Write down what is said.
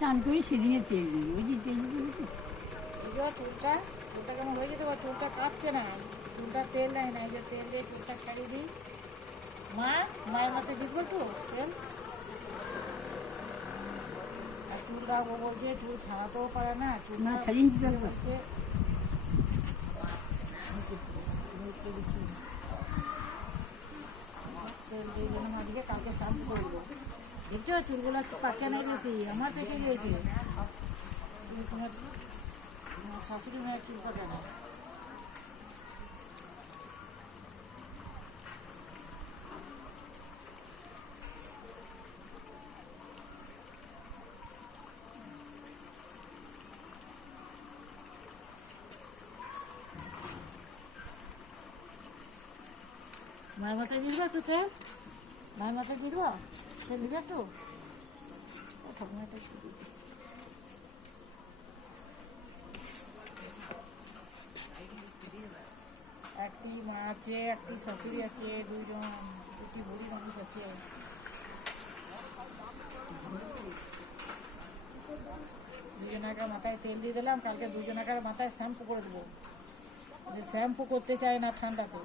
চান করি সেদিনে তেল দিই, ওই যে তেল দিই। এই যে চুলটা চুলটা কেমন হয়ে যেতে চুলটা কাঁপছে না, চুলটা তেল নেয় না, এই যে তেল দিয়ে চুলটা ছাড়িয়ে দিই। মায়ের মাথায় দিব একটু তেল। আর চুলটা ও বলছে চুল ছাড়াতেও পারে না, চুলটা ছাড়িয়ে দিতে হবে। বলছে তেল দিয়ে যেন মাঝে কালকে শ্যাম্পু করবো। দেখছো চুলগুলো একটু পাকে নাই বেশি, আমার পেকে গিয়েছে। তোমার শাশুড়ি মায়ের চুল কাটে না। মায়ের মাথায় দিয়ে দেবো একটু তেল, মায়ের মাথায় দিয়ে দেবো তেল দিবে একটু, ঠাকুমাটা একটু দিয়ে দিই। একটি মা আছে, একটি শাশুড়ি আছে, দুটি বুড়ি মানুষ আছে। দুজনাকার মাথায় তেল দিয়ে দিলাম, কালকে দুজনাকার মাথায় শ্যাম্পু করে দেবো। যে শ্যাম্পু করতে চায় না ঠান্ডাতে।